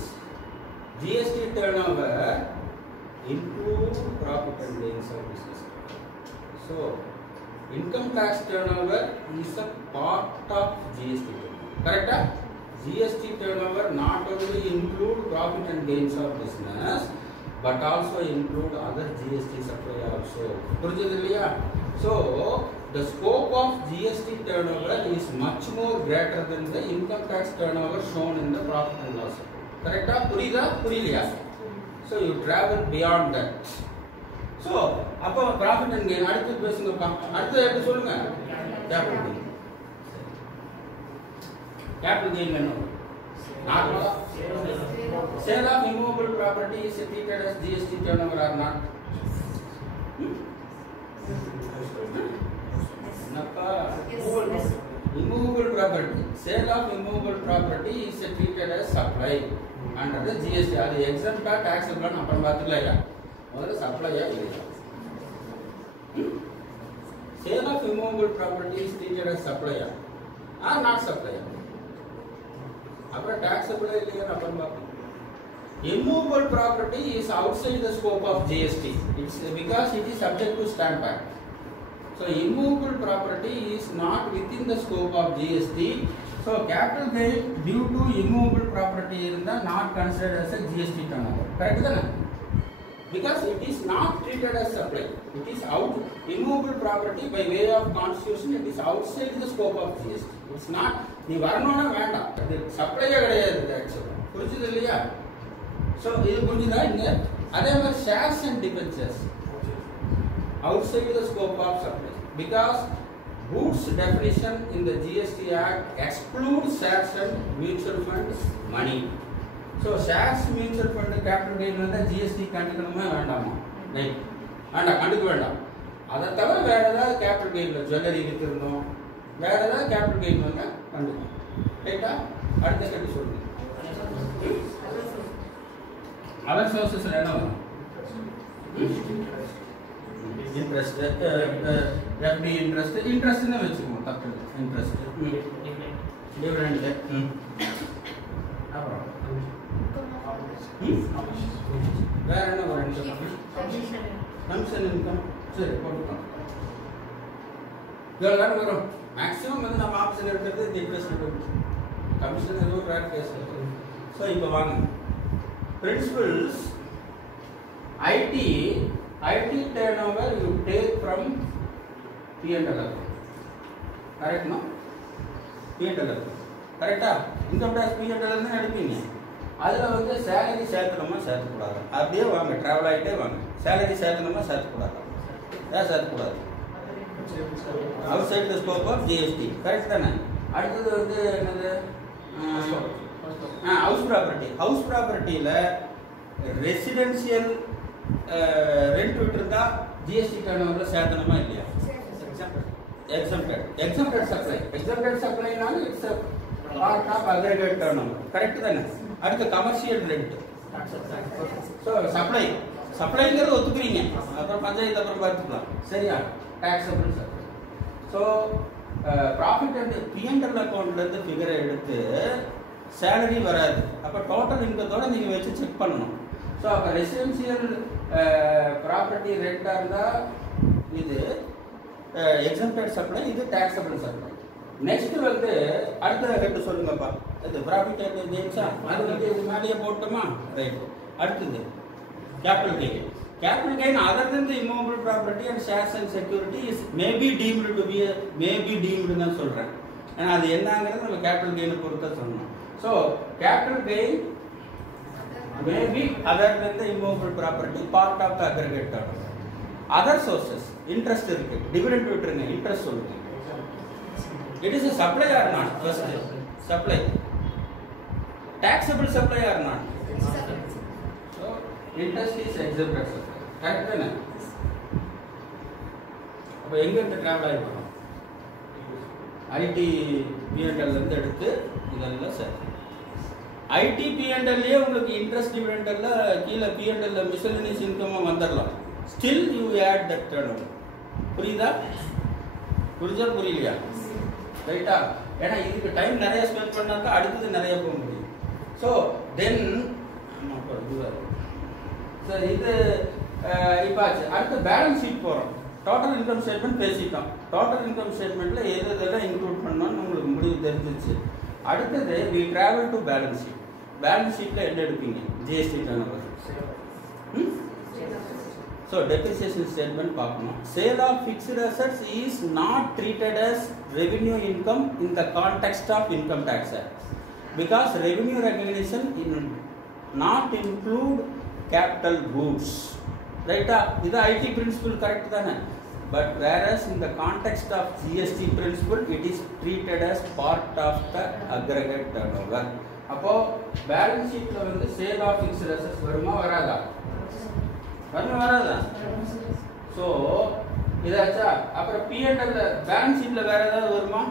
GST turnover include profit and gains of business. So, income tax turnover is a part of GST turnover. Correct? GST turnover not only include profit and gains of business, but also include other GST supply also. புரிஞ்சது இல்லையா? So, the scope of GST turnover is much more greater than the income tax turnover shown in the profit and loss. Correct? புரியுதா? புரியலையா? So you travel beyond that. So அப்போ profit and gain அடுத்து பேசுங்கப்பா. அடுத்து எப்படி சொல்லுங்க? capital gain. capital gain என்ன? நார்மலா sale of immovable property is treated as GST turnover or not? Immovable property, sale of immovable property is treated as supply under the GST. அது exempt or taxable னு அப்புறம் பார்த்துக்கலாம். முதல்ல சப்ளையா இல்லையா? Sale of immovable property is treated as supply or not supply? அப்புறம் taxable இல்லையா அப்புறம் பார்ப்போம். Immovable property is outside the scope of GST. It's because it is subject to stamp act. So immovable property is not within the scope of GST. So capital gain due to immovable property is not considered as a GST turnover. Correct? Because it is not treated as supply. It is out. Immovable property by way of constitution, it is outside the scope of GST. It's not. நீ வரணும்னா வேண்டாம். அது சப்ளையே கிடையாது ஆக்சுவலா. புரிஞ்சுது இல்லையா? So இது புரிஞ்சுதா இங்க? அதே மாதிரி shares and debentures outside the scope of supply, because goods definition in the GST Act excludes shares and mutual funds money. So shares, mutual fund, capital gain வந்து GST கண்டுக்கணுமா வேண்டாமா? ரைட், வேண்டாம், கண்டுக்க வேண்டாம். அதை தவிர வேற ஏதாவது கேபிட்டல் கெயின்ல ஜுவல்லரி விற்கிறோம், வேற ஏதாவது கேபிட்டல் கெயின் வந்து கண்டுக்கணும். ரைட்டா? அடுத்த கட்டி சொல்லுங்க. அதர் சோர்சஸ்ல என்ன வரும்? இன்ட்ரெஸ்ட், எஃப்டி இன்ட்ரெஸ்ட், இன்ட்ரெஸ்ட்னு வெச்சுக்குவோம், தப்பு இல்லை. இன்ட்ரெஸ்ட், டிவிடெண்ட், அப்புறம் வேற என்ன வரும்? Commission income. சரி, போட்டுக்கலாம். இவ்வளோ தானே வரும். மேக்ஸிமம் வந்து நம்ம ஆப்ஷன் எடுக்கிறது இந்த இன்ட்ரெஸ்ட். கமிஷன் ஏதோ ரேர் கேஸ். ஸோ இப்போ வாங்க, principles. IT turnover you take from P&L account. Correct, no? P&L account. Correct? Income tax P&L தான் எடுப்பீங்க. அதில் வந்து சேலரி சேர்க்கணுமா சேர்க்கக்கூடாது? அப்படியே வாங்க, ட்ராவல் ஆகிட்டே வாங்க. சேலரி சேர்க்கணுமா சேர்க்கக்கூடாது? ஏன் சேர்க்கக்கூடாது? Outside the scope of GST. Correct தானே? அடுத்தது வந்து என்னது? House property. ஹவுஸ் ப்ராப்பர்ட்டியில் ரெசிடென்சியல் ரெண்ட் விட்டுருந்தா ஜிஎஸ்டி டர்ன் சேர்த்தணுமா இல்லையா? எக்ஸம்ப்டட் சப்ளைனாலும் it's part of aggregate turn over. Correct தானே? அடுத்து கமர்ஷியல் ரெண்ட். ஸோ சப்ளைங்கிறது ஒத்துக்கிறீங்க, அப்புறம் பஞ்சாயத்து அப்புறம் பார்த்துக்கலாம். சரியா? Taxable supply. So profit and PNL அக்கௌண்ட்லேருந்து ஃபிகரை எடுத்து சேலரி வராது. அப்போ டோட்டல் இன்கத்தோட நீங்கள் வச்சு செக் பண்ணணும். ஸோ அப்போ ரெசிடென்சியல் ப்ராப்பர்ட்டி ரெண்டாக இருந்தால் இது எக்ஸம்ப்டட் சப்ளை, இது டாக்ஸபிள் சப்ளை. நெக்ஸ்ட் வந்து அடுத்த ஹெட் சொல்லுங்கப்பா. இது ப்ராஃபிட் அண்ட் கெயின்ஸா? அது வந்து இது மேலேயே போட்டோமா? ரைட். அடுத்தது capital gain. Capital gain other than the immovable property and shares and security is maybe deemed to be maybe deemed தான் சொல்கிறேன். ஏன்னா அது என்னங்கிறது நம்ம கேபிட்டல் கெயினை பொறுத்த சொல்லணும். So capital gain maybe other than the immovable property part of the aggregate turn. Other sources interest இருக்கு, டிவிடெண்ட் விட்டுருங்க, இன்ட்ரெஸ்ட் சொல்லுங்க. It is a supply or not? First, supply. Taxable supply or not? So, interest is exempted supply. Correct na? அப்ப எங்க இருந்து travel ஆகி போறோம்? ID PNL இருந்து எடுத்து இதெல்லாம் சார் ஐடி பிஎன்எல்லே உங்களுக்கு இன்ட்ரெஸ்ட் டிவிடெண்ட்ல கீழே பிஎன்எல்ல மிஸ்செலேனியஸ் இன்கம் வந்துடலாம். Still you add that turn. புரியுதா? புரியலையா? ரைட்டா? ஏன்னா இதுக்கு டைம் நிறைய ஸ்பெண்ட் பண்ணாக்கா அடுத்தது நிறைய போக முடியும். ஸோ தென் சார் இது இப்போ ஆச்சு. அடுத்து பேலன்ஸ் ஷீட் போகிறோம். டோட்டல் இன்கம் ஸ்டேட்மெண்ட் பேசிட்டோம். டோட்டல் இன்கம் ஸ்டேட்மெண்ட்ல எது எதெல்லாம் இன்க்ளூட் பண்ணணும்னு உங்களுக்கு முடிவு தெரிஞ்சிச்சு. அடுத்தது we travel to balance sheet. Balance ஷீட்ல என்ன எடுப்பீங்க? GST turn over. So depreciation statement பார்க்கணும். Sale of fixed assets is not treated as revenue income in the context of income tax act because revenue recognition not include capital goods. Right? இது IT principle correct தானே? But whereas in the context of GST principle it is treated as part of the aggregate turnover. அப்போ balance sheetல வந்து sale of fixed assets வருமா வராதா? வராதா? So இதாச்சா. அப்புறம் PNL balance ஷீட்ல வேற ஏதாவது வருமா?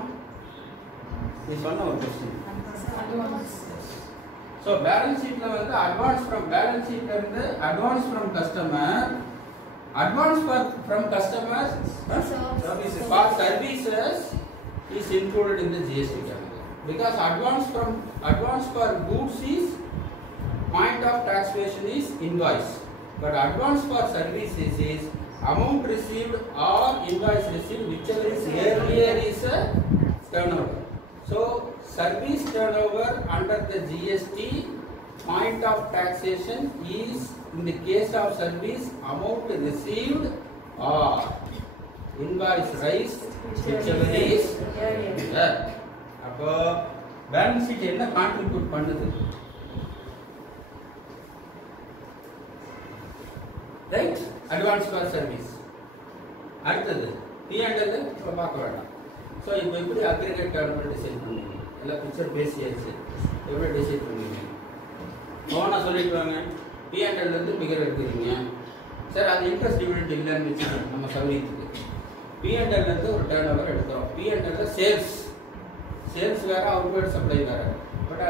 நீ சொன்ன ஒரு கொஸ்டின். ஸோ பேலன்ஸ் ஷீட்ல வந்து அட்வான்ஸ் ஃப்ரம் பேலன்ஸ் ஷீட்ல இருந்து advance from customer, advance from customer for services is included in the GST category because advance for goods is point of taxation is invoice. But advance for services is amount received or invoice received, whichever is earlier is a turnover. So service turnover under the GST point of taxation is in the case of service amount received or invoice raised, whichever is earlier. அப்போ balance sheet என்ன contribute பண்ணுது? Right? Advance for service. அடுத்தது PNL பார்க்க வேண்டாம். So இப்போ எப்படி aggregate turn decide பண்ணுவீங்க? எல்லாம் பிக்சர் பேசியாச்சு. எப்படி டிசைட் பண்ணுவீங்க? ஓனா சொல்லிட்டு வாங்க. பிஎன்எல்லேருந்து ஃபிகர் எடுக்கிறீங்க. சார் அது இன்ட்ரெஸ்ட் டிவிடெண்ட் இல்லைன்னு வச்சுக்கோங்க நம்ம சௌகரியத்துக்கு. பிஎன்எல்லேருந்து ஒரு டர்ன் ஓவர் எடுக்கிறோம். பிஎன்எல்ல சேல்ஸ் வேறு, அவுட்வேர்ட் சப்ளை வேறு. பட்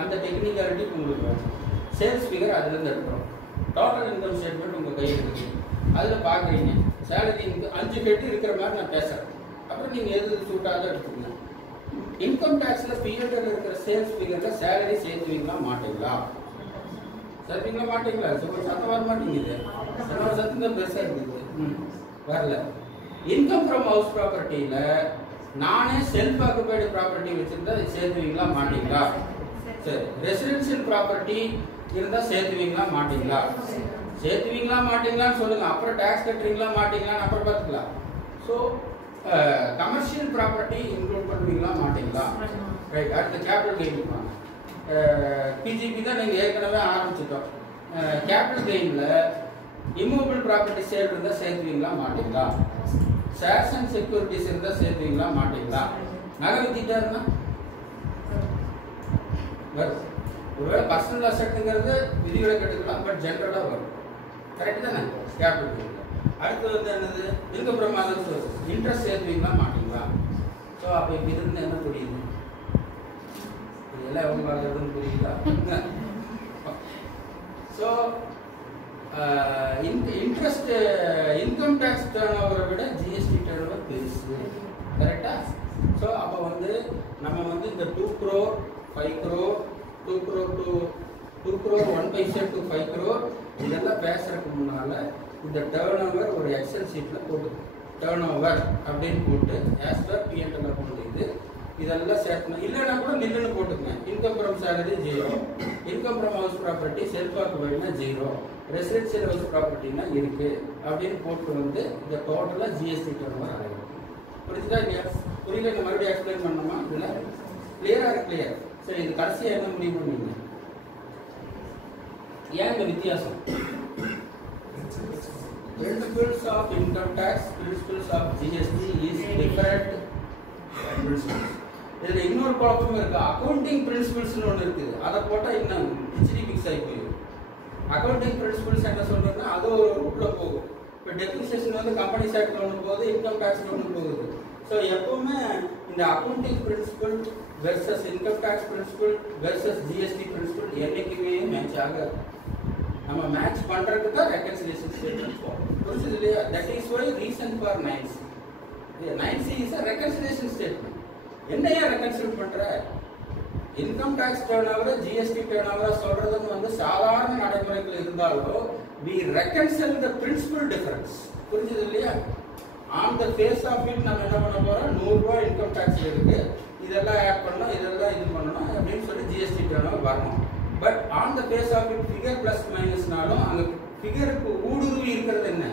அந்த டெக்னிக்காலிட்டி உங்களுக்கு வேணும். சேல்ஸ் ஃபிகர் அதுலேருந்து எடுக்கிறோம். டோட்டல் இன்கம் ஸ்டேட்மெண்ட் உங்கள் கையில் இருக்குது. அதில் பார்க்குறீங்க சேலரி 5 ஹெட் இருக்கிற மாதிரி நான் பேசுகிறேன். அப்புறம் நீங்கள் எது சூட்டாக எடுத்துக்கணும். இன்கம் டேக்ஸில் பிஎன்எல் இருக்கிற சேல்ஸ் ஃபிகரில் சேலரி சேர்த்துவீங்களா மாட்டீங்களா? சேர்த்துவீங்களா மாட்டீங்களா? சத்தம் வர மாட்டேங்குது. என்னோட சத்தம் தான் பெருசாக இருக்குது. வரல. இன்கம் ஃப்ரம் ஹவுஸ் ப்ராப்பர்ட்டியில் நானே செல்ஃப் ஆக்குபைடு ப்ராப்பர்ட்டி வச்சுருந்தா சேர்த்துவீங்களா மாட்டீங்களா? சரி. ரெசிடென்ஷியல் ப்ராப்பர்ட்டி இருந்தா சேர்த்துவீங்களா மாட்டீங்களா? சேர்த்துவீங்களா மாட்டீங்களான்னு சொல்லுங்க. அப்புறம் டாக்ஸ் கட்டுறீங்களா மாட்டீங்களான்னு அப்புறம் பார்த்துக்கலாம். ஸோ கமர்ஷியல் ப்ராப்பர்ட்டி இன்க்ளூட் பண்ணுவீங்களா மாட்டீங்களா? ரைட். அடுத்த கேபிட்டல் கெயின் வாங்க. பிஜிபி தான் நீங்கள் ஏற்கனவே ஆரம்பிச்சிட்டோம். கேபிட்டல் கெயினில் இம்மூவபிள் ப்ராப்பர்ட்டி சேல் இருந்தால் சேர்த்துவீங்களா மாட்டீங்களா? ஷேர்ஸ் அண்ட் செக்யூரிட்டிஸ் இருந்தால் சேர்த்துவீங்களா மாட்டீங்களா? நகை வித்திட்டா இருந்தா வரும். ஒருவேளை பர்சனல் அசெட்டுங்கிறது விதிவிலக்கு எடுக்கலாம். பட் ஜென்ரலாக வரும். கரெக்ட் தானே? கேபிட்டல். அடுத்து வந்து என்னது? Income from other sources. Interest சேர்த்துவீங்களா மாட்டீங்களா? ஸோ அப்போ இப்போ இதுன்னு என்ன புரியுது? இதெல்லாம் எவ்வளோ பார்க்குறதுன்னு புரியுதா? So interest income tax turn ஓவரை விட ஜிஎஸ்டி டேர்ன் ஓவர் பெருசு. கரெக்டா? ஸோ அப்போ வந்து நம்ம வந்து இந்த 2 crore 5 crore 2 crore to 2 crore 1 paisa to 5 crore இதெல்லாம் பேசுறதுக்கு முன்னால இந்த டேர்ன் ஓவர் ஒரு எக்ஸல் ஷீட்டில் போட்டு டேர்ன் ஓவர் அப்படின்னு போட்டு ஆஸ் பர் P&L அக்கௌண்ட் இதெல்லாம் சேர்க்கணும். இல்லைன்னா கூட நில்லுன்னு போட்டுக்கங்க. Income from salary 0, income from house property self ஆக்குபைட்னா 0, ரெசிடென்சியல் ஹவுஸ் ப்ராப்பர்ட்டினா இருக்கு அப்படின்னு போட்டு வந்து இந்த டோட்டலாக ஜிஎஸ்டி டேர்ன் ஓவர் ஆகிடும். புரிஞ்சுதா இல்லையா? புரியல? இந்த மறுபடியும் எக்ஸ்பிளைன் பண்ணணுமா? இதில் கிளியராக இருக்கு. கிளியர். சரி, இது கடைசியாக என்ன முடிவு பண்ணீங்க? ஏன் இந்த வித்தியாசம்? Principles of income tax, principles of GST is different principles. இதில் இன்னொரு ப்ராப்ளம் இருக்கு. அக்கௌண்டிங் பிரின்சிபிள்ஸ்னு ஒன்று இருக்குது. அதை போட்டால் இன்னும் ஹிஸ்டரி மிக்ஸ் ஆகி போயிடும். அக்கௌண்டிங் பிரின்சிபிள்ஸ் என்ன சொல்றதுன்னா அது ஒரு ரூட்ல போகும். இப்போ டெப்ரிசியேஷன் வந்து கம்பெனி ஆக்ட்ல ஒன்று போகுது, இன்கம் டேக்ஸ்ல ஒன்று போகுது. ஸோ எப்பவுமே இந்த accounting principle versus income tax principle versus GST principle என்னைக்குமே மேட்ச் ஆகாது. நம்ம மேட்ச் பண்றதுக்கு தான் ரெகன்சிலியேஷன் ஸ்டேட்மெண்ட் போகும். புரிஞ்சது இல்லையா? That is why reason for 9C. 9C இஸ் a reconciliation statement. என்ன ஏன் ரெகன்சில் பண்ற? Income tax turnover GST turn over சொல்றதுன்னு வந்து சாதாரண நடைமுறைகள் இருந்தாலும் we reconcile the principal difference. புரிஞ்சது இல்லையா? On the face of it நம்ம என்ன பண்ண போறோம்? 100 ரூபாய் இன்கம் டாக்ஸ் இருக்கு, இதெல்லாம் ஆட் பண்ணணும், இதெல்லாம் இது பண்ணணும் அப்படின்னு சொல்லி ஜிஎஸ்டி டேர்ன் ஓவர் வரணும். But on the face of it figure plus மைனஸ்னாலும் அந்த ஃபிகருக்கு ஊடுருவி இருக்கிறது என்ன?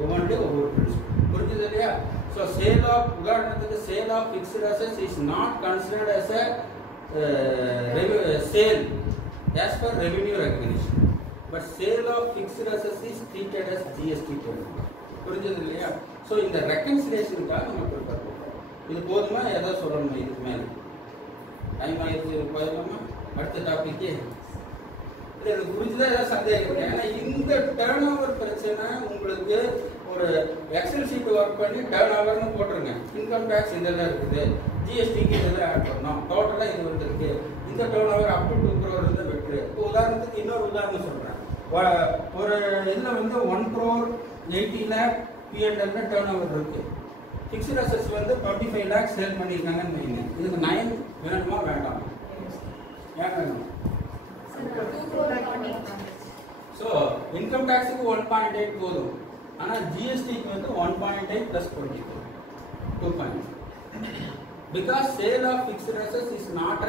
ஒவ்வொன்றும் ஒவ்வொரு பிரின்சிபல். புரிஞ்சது இல்லையா? ஸோ சேல் ஆஃப் உதாரணத்துக்கு sale of fixed assets is not considered as a sale as per revenue recognition, but sale of fixed assets is treated as GST term. புரிஞ்சது இல்லையா? ஸோ இந்த ரெக்கன்சிலேஷனுக்காக நம்ம ப்ரிப்பேர் பண்ணுறோம். இது போதுமா? ஏதாவது சொல்லணுமா இதுக்கு மேலே? டைம் ஆயிடுச்சு, போயிடலாமா? அடுத்த டாபிக்கு இல்லை, இது புரிஞ்சுதான் ஏதாவது சந்தேகம் இருக்கு. ஏன்னா இந்த டேர்ன் ஓவர் பிரச்சனை உங்களுக்கு ஒரு எக்ஸல் ஷீட் ஒர்க் பண்ணி டேர்ன் ஓவர்னு போட்டுருங்க. இன்கம் டேக்ஸ் இதெல்லாம் இருக்குது, ஜிஎஸ்டிக்கு இதெல்லாம் ஆட் பண்ணோம், டோட்டலாக இது வந்துருக்கு, இந்த turn over up to 2 crore இருந்தால் வெற்று. இப்போ உதாரணத்துக்கு இன்னொரு உதாரணம் சொல்கிறேன். ஒரு இதில் வந்து 1 crore 80 lakh P&L turn over இருக்கு. ஃபிக்ஸ்டு அசெட்ஸ் வந்து 25 lakh சேல் பண்ணியிருக்காங்கன்னு வைங்க. இதுக்கு 9 வேணுமா வேண்டாம்? ஏன் வேணும்? ஸோ இன்கம் டேக்ஸுக்கு 1.8 போதும், ஆனால் ஜிஎஸ்டிக்கு வந்து 1.8 + 20 2.8. Because sale of fixed assets is not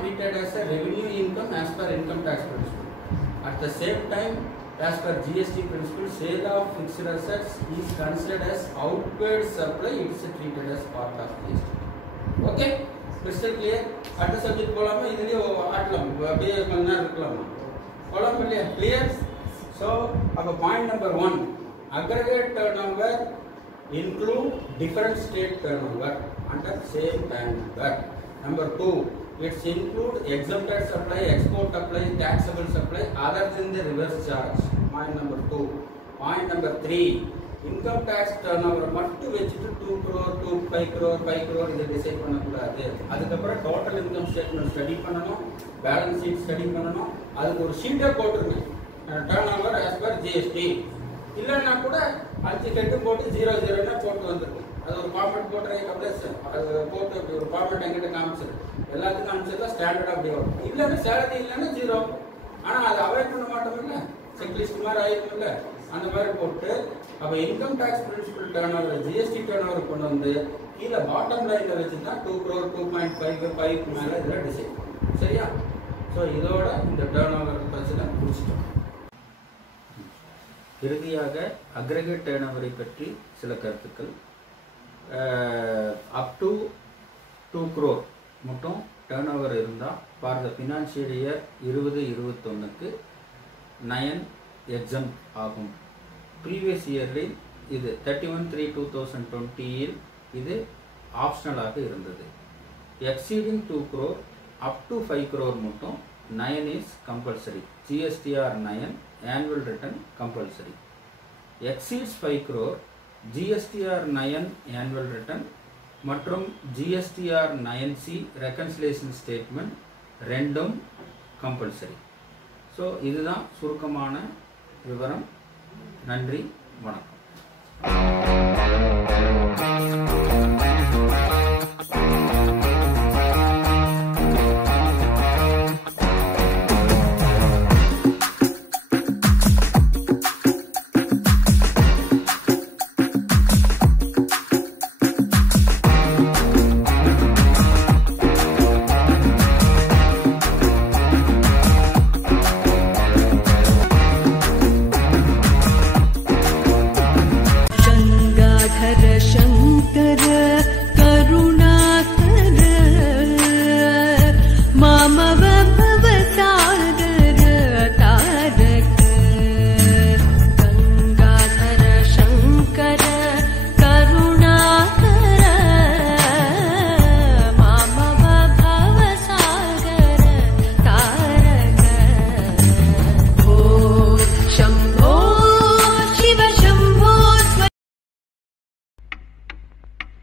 treated as a revenue income as per income tax principle. At the same time, as per GST principle, sale of fixed assets is considered as outward supply. It is treated as part of GST. Okay, crystal clear. அடுத்த subject போலாமா? இதுலயே ஆட்டலாம், அப்படியே கொஞ்ச நேரம் இருக்கலாமா? போலாம் இல்லையா? Clear. So அப்போ point number 1, aggregate turnover include different state turnover under same time number. Number 2, it's include exempted supply, export supply, taxable supply other than the reverse charge. Point number 2. Point number 3, income tax turnover மட்டும் வச்சுட்டு 2 crore 5 crore 5 crore இதை decide பண்ணக்கூடாது. அதுக்கப்புறம் total income statement study பண்ணணும், balance sheet study பண்ணணும். அதுக்கு ஒரு ஷீட்டை போட்டுருங்க, turn over as per GST. இல்லைன்னா கூட 5 கட்டு போட்டு 00ன்னா போட்டு வந்துருக்கு. அது ஒரு ஃபார்மேட் போட்டுறதுக்கு அது போட்டு ஒரு ஃபார்மேட் எங்கிட்ட காமிச்சிரு, எல்லாத்துக்கும் அனுப்பிச்சதா ஸ்டாண்டர்டாக அப்படி வரும். இல்லைன்னா சேலரி இல்லைன்னா 0. ஆனால் அதை அவாய்ட் பண்ண மாட்டோம் இல்லை, செக்லிஸ்ட் மாதிரி ஆயிருக்கும் இல்லை, அந்த மாதிரி போட்டு அப்போ income tax principle turnover GST turn over கொண்டு வந்து கீழே பாட்டம் லைனில் வச்சுன்னா 2 crore 2.5 மேலே இதில் டிசைட் பண்ணும். சரியா? ஸோ இதோட இந்த டேர்ன் ஓவர் பிரச்சனை முடிச்சிட்டோம். இறுதியாக அக்ரிகேட் டேர்ன் ஓவரை பற்றி சில கருத்துக்கள். அப் டு 2 crore மட்டும் டேர்ன் ஓவர் இருந்தால் ஃபார் த ஃபினான்ஷியல் இயர் 2021க்கு 9 எக்ஸம் ஆகும். ப்ரீவியஸ் இயரில் இது 31/3/2020 இது ஆப்ஷனலாக இருந்தது. Exceeding 2 crore up to 5 crore மட்டும் 9 is compulsory. GSTR 9 annual return compulsory. Exceeds 5 crore GSTR 9 annual return மற்றும் GSTR 9C reconciliation statement ரெண்டும் compulsory. ஸோ இதுதான் சுருக்கமான விவரம். நன்றி, வணக்கம்.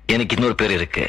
எனக்கு இன்னொரு பேர் இருக்கு.